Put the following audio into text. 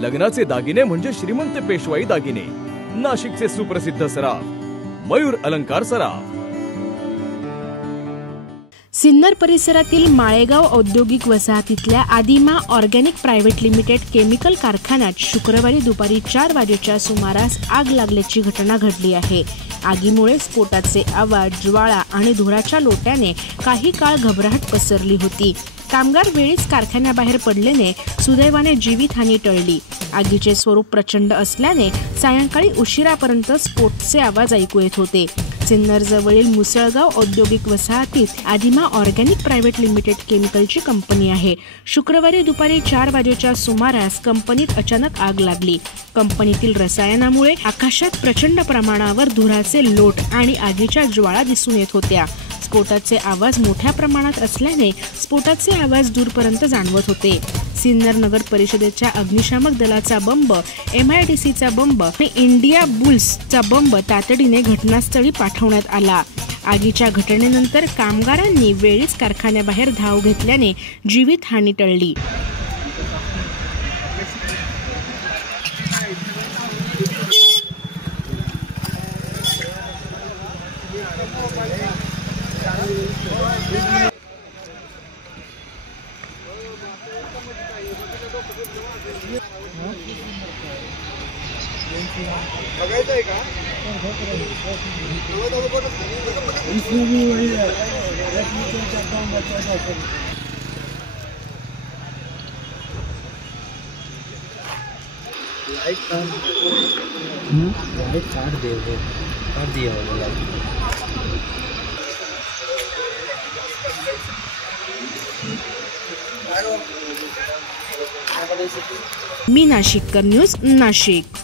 लग्नाचे दागिने म्हणजे श्रीमंत पेशवाई दागिने, नाशिकचे सुप्रसिद्ध सराफ मयूर अलंकार सराफ। सिन्नर परिसरातील माळेगाव औद्योगिक वसाहतीतल्या Adima organic private limited chemical कारखान्यात शुक्रवारी दुपारी 4 वाजेच्या सुमारास आग लागल्याची घटना घडली आहे। आगीमुळे स्फोटाचे आवाज, ज्वाळा आणि धुराच्या लोट्याने काही काळ घबराहट पसरली होती। कामगार वेळीच कारखान्याबाहेर पडल्याने सुदैवाने जीवितहानी टळली। आगीचे स्वरूप प्रचंड असल्याने सायंकाळी उशिरापर्यंत स्फोटाचे आवाज ऐकू येत होते। सिन्नर जवळील मुसळगाव औद्योगिक वसाहतीत आदिमा ऑर्गॅनिक प्रायव्हेट लिमिटेड केमिकलची कंपनी आहे। शुक्रवारी दुपारी 4 वाजेच्या सुमारास कंपनीत अचानक आग लागली। कंपनीतील रसायनामुळे आकाशात प्रचंड प्रमाणावर धुराचे लोट आणि आगीच्या ज्वाळा दिसून येत होत्या। स्फोटाचे आवाज मोठ्या प्रमाणात असल्याने स्फोटाचे आवाज दूरपर्यंत जाणवत होते। सिन्नर नगर परिषदेच्या अग्निशामक दलाचा बंब, MIDCचा बंब आणि इंडिया बुल्सचा बंब तातडीने घटनास्थळी पाठवण्यात आला। आगीच्या घटनेनंतर कामगारांनी वेळीच कारखान्याबाहेर धाव घेतल्याने जीवितहानी टळली। बघायचंय का? लाइट काट दिया होगा। मी नाशिककर न्यूज नाशिक।